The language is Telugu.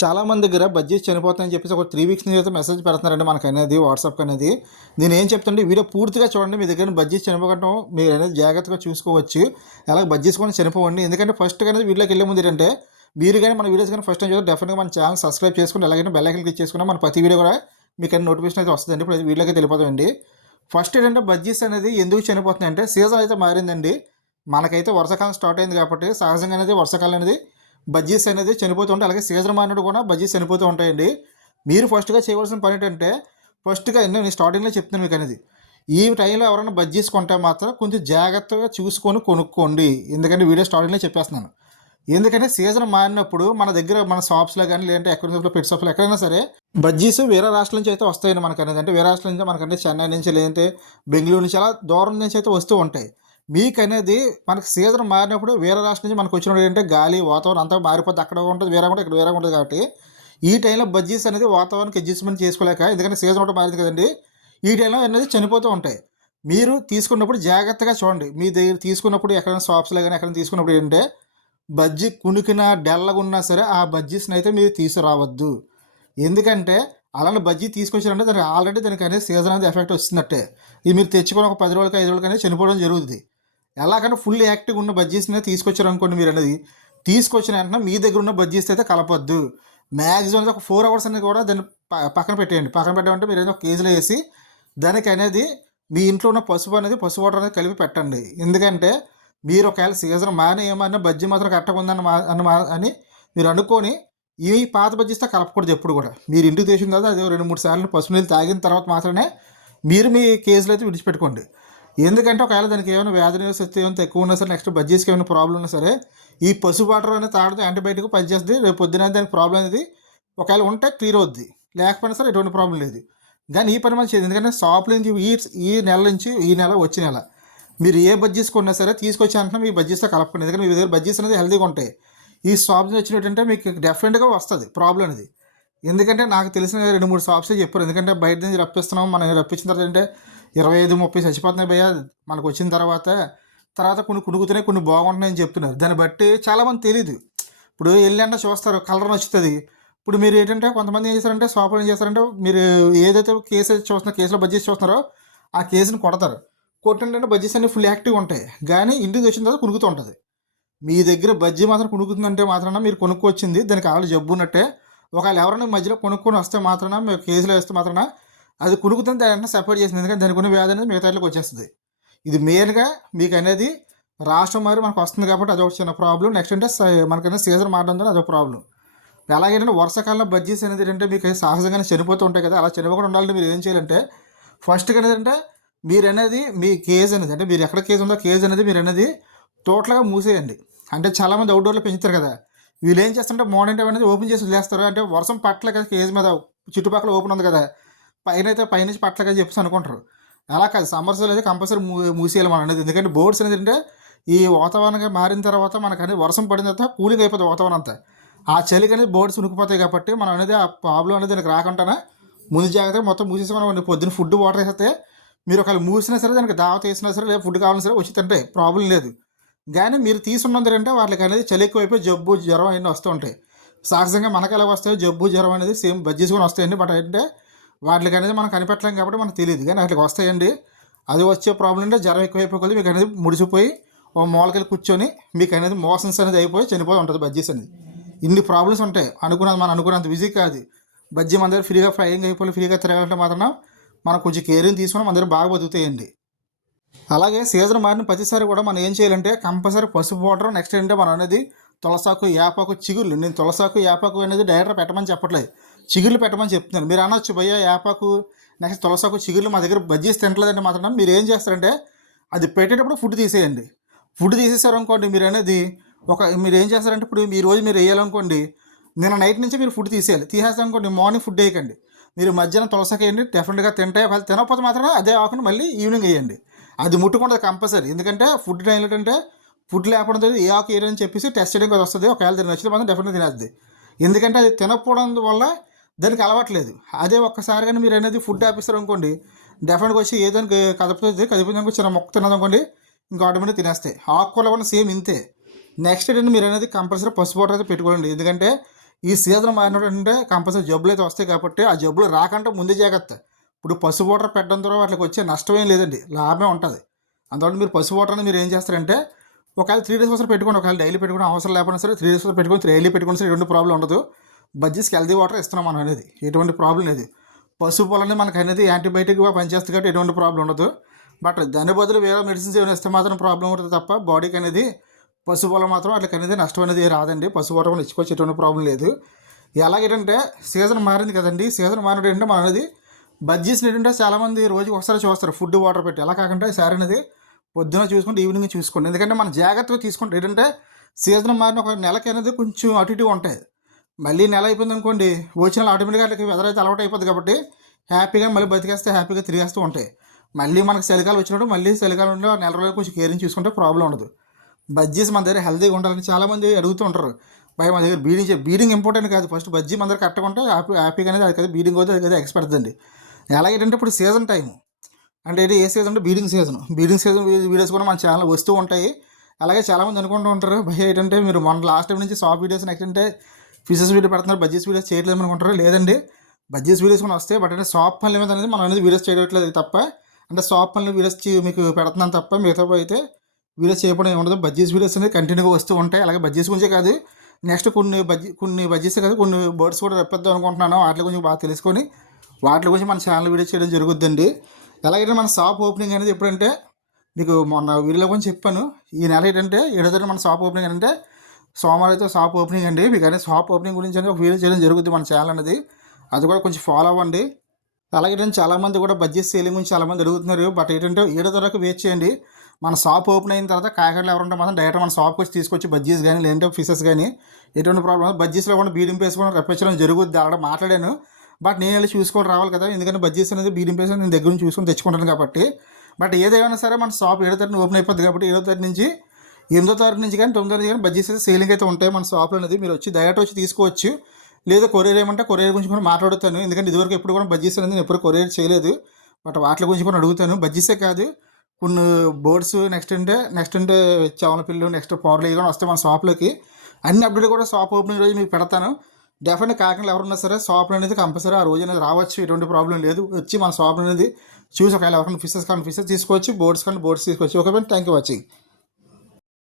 చాలా మంది దగ్గర బడ్జెట్ చనిపోతుందని చెప్పేసి ఒక త్రీ వీక్స్ నుంచి అయితే మెసేజ్ పెడుతున్నారండి మనకు అనేది వాట్సాప్ అనేది. నేను ఏం చెప్తుంటే వీడియో పూర్తిగా చూడండి మీ దగ్గర బడ్జెట్ చనిపోవడం మీరు అనేది జాగ్రత్తగా చూసుకోవచ్చు. అలాగే బడ్జెట్స్ కూడా చనిపోవండి. ఎందుకంటే ఫస్ట్ అనేది వీడియోకి వెళ్ళే ముందు ఏంటంటే మీరు కానీ మన వీడియోస్ కానీ ఫస్ట్ టైం చూస్తే డెఫినెట్గా మన ఛానల్ సబ్స్క్రైబ్ చేసుకుని ఎలాగైనా బెల్ ఐకన్ క్లిక్ చేసుకున్నా మన ప్రతి వీడియో కూడా మీకు అన్ని నోటిఫికేషన్ అయితే వస్తుందండి. ఇప్పుడు వీడియోకి వెళ్ళిపోతామండి. ఫస్ట్ ఏంటంటే బడ్జెట్స్ అనేది ఎందుకు చనిపోతున్నాయి అంటే సీజన్ అయితే మారిందండి. మనకైతే వర్షాకాలం స్టార్ట్ అయింది కాబట్టి సహజంగా అనేది వర్షాకాలం అనేది బజ్జీస్ అనేది చనిపోతూ ఉంటాయి. అలాగే సీజన్ మారినట్టు కూడా బజ్జీస్ చనిపోతూ ఉంటాయండి. మీరు ఫస్ట్గా చేయవలసిన పని ఏంటంటే ఫస్ట్గా నేను స్టార్టింగ్లో చెప్తున్నాను మీకు అనేది. ఈ టైంలో ఎవరైనా బజ్జీస్ కొంటే మాత్రం కొంచెం జాగ్రత్తగా చూసుకొని కొనుక్కోండి. ఎందుకంటే వీడియో స్టార్టింగ్లో చెప్పేస్తున్నాను. ఎందుకంటే సీజన్ మారినప్పుడు మన దగ్గర మన షాప్స్లో కానీ లేదంటే ఎక్కడ పెట్ షాప్లో ఎక్కడైనా సరే బజ్జీస్ వేరే రాష్ట్రాల నుంచి అయితే వస్తాయండి మనకు అనేది అంటే వేరే రాష్ట్రాల నుంచి మనకంటే చెన్నై నుంచి లేదంటే బెంగళూరు నుంచి అలా దూరం నుంచి అయితే వస్తూ ఉంటాయి. మీకు అనేది మనకి సీజన్ మారినప్పుడు వేరే రాష్ట్రం నుంచి మనకు వచ్చినప్పుడు ఏంటంటే గాలి వాతావరణం అంతా మారిపోతుంది అక్కడ ఉంటుంది వేరే ఉంటుంది ఇక్కడ వేరే ఉంటుంది కాబట్టి ఈ టైంలో బజ్జీస్ అనేది వాతావరణానికి అడ్జస్ట్మెంట్ చేసుకోలేక ఎందుకంటే సీజన్ ఒకటి మారింది కదండి ఈ టైంలో అనేది చనిపోతూ ఉంటాయి. మీరు తీసుకున్నప్పుడు జాగ్రత్తగా చూడండి. మీ దగ్గర తీసుకున్నప్పుడు ఎక్కడైనా షాప్స్లో కానీ ఎక్కడైనా తీసుకున్నప్పుడు ఏంటంటే బజ్జీ కుణికిన డెల్లగా ఉన్నా సరే ఆ బజ్జీస్ని అయితే మీరు తీసుకురావద్దు. ఎందుకంటే అలాంటి బజ్జీ తీసుకొచ్చారంటే దానికి ఆల్రెడీ దానికి అనేది సీజన్ అనేది ఎఫెక్ట్ వస్తున్నట్టే. ఇది మీరు తెచ్చుకొని ఒక పది రోజులకి ఐదు రోజులకి అనేది చనిపోవడం జరుగుతుంది ఎలాగంటే ఫుల్ యాక్టివ్గా ఉన్న బజ్జీస్ని తీసుకొచ్చారు అనుకోండి మీరు అనేది. తీసుకొచ్చిన వెంటనే మీ దగ్గర ఉన్న బజ్జీస్ అయితే కలపొద్దు. మ్యాక్సిమం ఒక ఫోర్ అవర్స్ అనేది కూడా దాన్ని పక్కన పెట్టేయండి. పక్కన పెట్టమంటే మీరు ఏదో ఒక కేజీలో వేసి దానికి అనేది మీ ఇంట్లో ఉన్న పసుపు అనేది పసుపు వాటర్ అనేది కలిపి పెట్టండి. ఎందుకంటే మీరు ఒకవేళ సీజన్ మానే ఏమన్నా బజ్జీ మాత్రం కరెక్ట్గా ఉందని మా అని మా అని మీరు అనుకొని ఈ పాత బజ్జీస్తో కలపకూడదు ఎప్పుడు కూడా. మీరు ఇంటికి తెచ్చిన తర్వాత అది రెండు మూడు సార్లు పసుపు నీళ్ళు తాగిన తర్వాత మాత్రమే మీరు మీ కేసులు అయితే విడిచిపెట్టుకోండి. ఎందుకంటే ఒకవేళ దానికి ఏమైనా వ్యాధి నివసిస్తే ఏమైనా ఎక్కువ ఉన్నా సరే నెక్స్ట్ బజ్జీస్కి ఏమైనా ప్రాబ్లం ఉన్నా సరే ఈ పసుపు వాటర్ అనేది తాగడం యాంటీబయాటిక్ పనిచేస్తుంది. రేపు పొద్దున దానికి ప్రాబ్లం అనేది ఒకవేళ ఉంటే క్లియర్ అవుద్ది. లేకపోయినా సరే ఎటువంటి ప్రాబ్లం లేదు. కానీ ఈ పని మనం చేయదు ఎందుకంటే షాప్ నుంచి ఈ ఈ నెల నుంచి ఈ నెల వచ్చే నెల మీరు ఏ బజ్జీస్ కొన్నా సరే తీసుకొచ్చి అంటున్నా మీ బజ్జీస్తో కలపకండి. ఎందుకంటే మీ దగ్గర బజ్జీస్ అనేది హెల్తీగా ఉంటాయి. ఈ షాప్ నుంచి వచ్చినట్టంటే మీకు డెఫినెట్గా వస్తుంది ప్రాబ్లం అనేది. ఎందుకంటే నాకు తెలిసిన రెండు మూడు షాప్సే చెప్పారు. ఎందుకంటే బయట నుంచి రప్పిస్తున్నాం మనం రప్పించిన తర్వాత అంటే ఇరవై ఐదు ముప్పై చచ్చిపోతున్నాయి భయ్య. మనకు వచ్చిన తర్వాత తర్వాత కొన్ని కుడుకుతున్నాయి కొన్ని బాగుంటున్నాయని చెప్తున్నారు. దాన్ని బట్టి చాలామంది తెలియదు ఇప్పుడు వెళ్ళంటే చూస్తారు కలర్ నచ్చుతుంది. ఇప్పుడు మీరు ఏంటంటే కొంతమంది ఏం చేస్తారంటే షాపులో ఏం చేస్తారంటే మీరు ఏదైతే కేసు అయితే చూస్తున్నారో కేసులో బడ్జెట్ చూస్తున్నారో ఆ కేసుని కొడతారు. కొట్టింటే బడ్జెట్స్ అన్ని ఫుల్ యాక్టివ్గా ఉంటాయి. కానీ ఇంటికి వచ్చిన తర్వాత కునుకుతూ ఉంటుంది. మీ దగ్గర బజ్జీ మాత్రం కొనుక్కుందంటే మాత్రాన మీరు కొనుక్కొచ్చింది దానికి ఆల్రెడీ జబ్బు ఉన్నట్టే ఒకవేళ ఎవరైనా మధ్యలో కొనుక్కొని వస్తే మాత్రాన మీరు కేసులో వేస్తే మాత్రాన అది కొనుక్కుతుంది దాన్ని సపోర్ట్ చేసింది. ఎందుకంటే దానికి ఉన్న వ్యాధి అనేది మిగతా వచ్చేస్తుంది. ఇది మెయిన్గా మీకు అనేది రాష్ట్రం మరి మనకు వస్తుంది కాబట్టి అదొక చిన్న ప్రాబ్లం నెక్స్ట్ అంటే మనకైనా సీజన్ మారడం అదొక ప్రాబ్లం అలాగేంటంటే వర్షాకాలంలో బజ్జీస్ అనేది ఏంటంటే మీకు సహజంగానే చనిపోతూ ఉంటాయి కదా. అలా చనిపోకుండా ఉండాలంటే మీరు ఏం చేయాలంటే ఫస్ట్ ఏంటంటే మీరు అనేది మీ కేజ్ అనేది అంటే మీరు ఎక్కడ కేజ్ ఉందో కేజ్ అనేది మీరు అనేది టోటల్గా మూసేయండి. అంటే చాలామంది అవుట్డోర్లో పెంచుతారు కదా. వీళ్ళు ఏం చేస్తారంటే మార్నింగ్ టైం అనేది ఓపెన్ చేసి వదిలేస్తారు. అంటే వర్షం పట్టలే కదా కేజ్ మీద. చుట్టుపక్కల ఓపెన్ ఉంది కదా. పైన అయితే పైనుంచి పట్టలే కదా చెప్పేసి అనుకుంటారు. అలా కాదు సమ్మర్స్ అయితే కంపల్సరీ మూ మూసేయాలి మనం అనేది. ఎందుకంటే బోర్డ్స్ అనేది అంటే ఈ వాతావరణంగా మారిన తర్వాత మనకు అనేది వర్షం పడిన తర్వాత కూలింగ్ అయిపోతుంది వాతావరణం అంతా. ఆ చలికి అనేది బోర్డ్స్ ఉనికిపోతాయి కాబట్టి మనం అనేది ఆ ప్రాబ్లం అనేది దానికి రాకుండా ముందు జాగ్రత్తగా మొత్తం మూసేసి మనం పొద్దున్న ఫుడ్ వాటర్ వేస్తే మీరు ఒకవేళ మూసినా సరే దానికి దావత వేసినా సరే లేదా ఫుడ్ కావాలన్నా సరే వచ్చి తింటే ప్రాబ్లం లేదు. కానీ మీరు తీసుకున్నది అంటే వాళ్ళకి అనేది చలి ఎక్కువైపోయి జబ్బు జ్వరం అవన్నీ వస్తూ ఉంటాయి. సహజంగా మనకు ఎలా వస్తాయో జబ్బు జ్వరం అనేది సేమ్ బజ్జీస్ కూడా వస్తాయండి. బట్ అంటే వాటికి అనేది మనం కనిపెట్టలేం కాబట్టి మనకు తెలియదు కానీ వాటికి వస్తాయండి. అది వచ్చే ప్రాబ్లం అంటే జ్వరం ఎక్కువైపోయి మీకు అనేది ముడిసిపోయి ఓ మూలకెళ్ళి కూర్చొని మీకు అనేది మోషన్స్ అనేది అయిపోయి చనిపోయి ఉంటుంది బజ్జీస్ అనేది. ఇన్ని ప్రాబ్లమ్స్ ఉంటాయి. అనుకున్నది మనం అనుకున్నంత బిజీ కాదు. బజ్జీ మన దగ్గర ఫ్రీగా ఫ్రైయింగ్ అయిపోయి ఫ్రీగా తిరగాలంటే మాత్రం మనం కొంచెం కేరింగ్ తీసుకుని మన దగ్గర బాగా బతుకుతాయండి. అలాగే సీజన్ మారిన ప్రతిసారి కూడా మనం ఏం చేయాలంటే కంపల్సరీ పసుపు పౌడర్ నెక్స్ట్ ఏంటంటే మనం అనేది తులసాకు యాపాకు చిగుళ్ళు నేను తులసాకు యాపాకు అనేది డైరెక్ట్ పెట్టమని చెప్పట్లేదు. చిగుళ్ళు పెట్టమని చెప్తున్నాను మీరు అనొచ్చు భయ్య యాపాకు నెక్స్ట్ తులసాకు చిగుళ్ళు మా దగ్గర బజ్జీస్ తింటలేదంటే మాత్రం. మీరు ఏం చేస్తారంటే అది పెట్టేటప్పుడు ఫుడ్ తీసేయండి. ఫుడ్ తీసేసారనుకోండి మీరు అనేది ఒక మీరు ఏం చేస్తారంటే ఇప్పుడు ఈ రోజు మీరు వేయాలనుకోండి నిన్న నైట్ నుంచి మీరు ఫుడ్ తీసేయాలి. తీసేస్తారనుకోండి మార్నింగ్ ఫుడ్ వేయకండి. మీరు మధ్యాహ్నం తులసాకు వేయండి డెఫినెట్గా తింటే వాళ్ళు తినకపోతే మాత్రం అదే ఆకుండా మళ్ళీ ఈవినింగ్ వేయండి. అది ముట్టుకుంటుంది కంపల్సరీ. ఎందుకంటే ఫుడ్ టైం ఏంటంటే ఫుడ్ లేకపోవడం ఏ ఆకు ఏరని చెప్పేసి టెస్ట్ చేయడానికి అది వస్తుంది. ఒకవేళ నచ్చితే మాత్రం డెఫినెట్గా తినేది ఎందుకంటే అది తినకపోవడం వల్ల దానికి అలవాట్లేదు. అదే ఒక్కసారి కానీ మీరు అనేది ఫుడ్ ఆపిస్తారు అనుకోండి డెఫినెట్గా వచ్చి ఏదో కదుపుతుంది కదిపిన చిన్న మొక్క తిన్నదనుకోండి ఇంకా ఆటోమేటిక్ తినేస్తాయి. ఆకుకూరలో కూడా సేమ్ ఇంతే. నెక్స్ట్ ఏంటంటే మీరు అనేది కంపల్సరీ పసుపు వాటర్ అయితే పెట్టుకోండి. ఎందుకంటే ఈ సీజన్ మారినట్టుంటే కంపల్సరీ జబ్బులు అయితే వస్తాయి కాబట్టి ఆ జబ్బులు రాకుండా ముందే జాగ్రత్త. ఇప్పుడు పసుపు వాటర్ పెట్టడం ద్వారా వాటికి వచ్చే నష్టమేం లేదండి. లాభమే ఉంటుంది. అందువల్ల మీరు పసుపు వాటర్ని మీరు ఏం చేస్తారంటే ఒకవేళ త్రీ డేస్ ఒకసారి పెట్టుకోండి. ఒకవేళ డైలీ పెట్టుకోవడం అవసరం లేకపోయినా సరే త్రీ డేస్ ఒకసారి పెట్టుకుని డైలీ పెట్టుకుని సరే ఎటువంటి ప్రాబ్లం ఉండదు. బజ్జీస్కి హెల్దీ వాటర్ ఇస్తున్నాం మనం అనేది. ఎటువంటి ప్రాబ్లం లేదు. పశువు పొలని మనకు అనేది యాంటీబయాటిక్గా పనిచేస్తుంది కాబట్టి ఎటువంటి ప్రాబ్లం ఉండదు. బట్ దాని బదులు వేరే మెడిసిన్స్ ఏమైనా ఇస్తే మాత్రం ప్రాబ్లం ఉంటుంది తప్ప బాడీకి అనేది పసుపు పొలం మాత్రం వాటికి అనేది నష్టం అనేది రాదండి. పసుపు పొలం కూడా ఇచ్చుకోవచ్చు ఎటువంటి ప్రాబ్లం లేదు. ఎలాగేటంటే సీజన్ మారింది కదండి. సీజన్ మారినట్టు ఏంటంటే మన అనేది బజ్జీస్ ఏంటంటే చాలామంది రోజుకి ఒకసారి చూస్తారు ఫుడ్ వాటర్ పెట్టి. ఎలా కాకుండా సార్ అనేది పొద్దున చూసుకుంటే ఈవినింగ్ చూసుకోండి. ఎందుకంటే మనం జాగ్రత్తగా తీసుకుంటే ఏంటంటే సీజన్ మారిన ఒక నెలకి అనేది కొంచెం అటు ఇటు ఉంటాయి. మళ్ళీ నెల అయిపోయింది అనుకోండి వచ్చిన ఆటోమేటిక్గా వాళ్ళకి వెదర్ అయితే అలవాటు అయిపోద్ది కాబట్టి హ్యాపీగా మళ్ళీ బతికేస్తే హ్యాపీగా తిరిగేస్తూ ఉంటాయి. మళ్ళీ మనకు చలికాలం వచ్చినప్పుడు మళ్ళీ చలికాలంలో నెల రోజులు కొంచెం కేరింగ్ చూసుకుంటే ప్రాబ్లం ఉండదు. బజ్జీస్ మన దగ్గర హెల్తీగా ఉండాలని చాలామంది అడుగుతూ ఉంటారు. భయ మన దగ్గర బీడింగ్ బీడింగ్ ఇంపార్టెంట్ కాదు. ఫస్ట్ బజ్జీ మన దగ్గర కరెక్ట్గా ఉంటే హ్యాపీ హ్యాపీగా అనేది అది కదా బీడింగ్ అవుతుంది అది కదా ఎక్స్పెక్ట్ అండి ఎలాగేంటంటే ఇప్పుడు సీజన్ టైం అంటే ఇది ఏ సీజన్ అంటే breeding season breeding season videos కూడా మన ఛానల్ వస్తూ ఉంటాయి. అలాగే చాలామంది అనుకుంటూ ఉంటారు భయ ఏంటంటే మీరు మన లాస్ట్ టైం నుంచి సాఫ్ట్ వీడియోస్ నెక్స్ట్ అంటే ఫిషెస్ వీడియో పెడుతున్నారు బడ్జెస్ వీడియోస్ చేయట్లేదు అనుకుంటారు? లేదండి. బడ్జెస్ వీడియోస్ కూడా వస్తాయి బట్ అంటే షాప్ పనుల మీద అనేది మనం అనేది వీడియోస్ చేయట్లేదు తప్ప. అంటే షాప్ పనులు వీడియోస్ మీకు పెడుతున్నాను తప్ప మిగతా అయితే వీడియోస్ చేయడం ఏమి ఉండదు. వీడియోస్ అనేది కంటిన్యూగా వస్తూ ఉంటాయి. అలాగే బడ్జెస్ గురించే కాదు నెక్స్ట్ కొన్ని బడ్జె కొన్ని బడ్జెస్ కాదు కొన్ని బర్డ్స్ కూడా రెప్పిద్దాం అనుకుంటున్నాను. వాటి గురించి బాగా తెలుసుకొని వాటి గురించి మన ఛానల్ వీడియో చేయడం జరుగుద్దండి. ఎలాగైతే మన షాప్ ఓపెనింగ్ అనేది ఎప్పుడంటే మీకు మొన్న వీడియోలో కొంచెం చెప్పాను. ఈ నెల ఏంటంటే ఏడో మన షాప్ ఓపెనింగ్ అంటే సోమవారం అయితే షాప్ ఓపెనింగ్ అండి. మీకు అనేది షాప్ ఓపెనింగ్ గురించి అనేది ఒక వీడియో చేయడం జరుగుతుంది మన ఛానల్ అనేది. అది కూడా కొంచెం ఫాలో అవ్వండి. అలాగే చాలామంది కూడా బడ్జెట్ సేలింగ్ గురించి చాలామంది అడుగుతున్నారు. బట్ ఏంటంటే ఏడో తారీఖు వెయిట్ చేయండి. మన షాప్ ఓపెన్ అయిన తర్వాత కాకినాడలో ఎవరుంటే మాత్రం డైరెక్ట్ మన షాప్కి వచ్చి తీసుకొచ్చి బజ్జీస్ కానీ లేదంటే ఫిషెస్ కానీ ఎటువంటి ప్రాబ్లం బజ్జీస్లో కూడా బీడింగ్ వేసుకోవడం రప్పించడం జరుగుద్ది. అక్కడ మాట్లాడాను. బట్ నేను వెళ్ళి చూసుకొని రావాలి కదా. ఎందుకంటే బజ్జీస్ అనేది బీడింగ్ పేస్ నేను దగ్గర నుంచి చూసుకొని తెచ్చుకుంటాను కాబట్టి. బట్ ఏదైనా సరే మన షాప్ ఏడో తరగతి ఓపెన్ అయిపోద్ది కాబట్టి ఏడో తరగతి నుంచి ఎనిమిదో తారీఖు నుంచి కానీ తొమ్మిదో నుంచి కానీ బడ్జెట్స్ అయితే సేలింగ్ అయితే ఉంటాయి. మన షాప్లో అనేది మీరు వచ్చి డైరెక్ట్ వచ్చి తీసుకోవచ్చు. లేదా కొరియర్ ఏమంటే కొరియర్ గురించి కూడా మాట్లాడుతాను. ఎందుకంటే ఇదివరకు ఎప్పుడు కూడా బడ్జెట్స్ అనేది నేను ఎప్పుడు కొరియర్ చేయలేదు. బట్ వాటి గురించి కూడా అడుగుతాను. బడ్జెట్సే కాదు. కొన్ని బోర్డ్స్ నెక్స్ట్ అంటే నెక్స్ట్ అంటే చావల పిల్లు నెక్స్ట్ పవర్లు ఇవి కూడా వస్తాయి మన షాప్లోకి అన్ని అప్డేట్ కూడా షాప్ ఓపెనింగ్ రోజు మీకు పెడతాను. డెఫినెట్ కాకినాడలో ఎవరున్నా సరే షాప్ అనేది కంపల్సరీ ఆ రోజు అనేది రావచ్చు. ఎటువంటి ప్రాబ్లం లేదు. వచ్చి మన షాప్ అనేది చూసి ఒకవేళ ఎవరైనా ఫిషెస్ కానీ ఫిషెస్ తీసుకోవచ్చు. బోర్డ్స్ కానీ బోర్డ్స్ తీసుకోవచ్చు. Okay thank you watching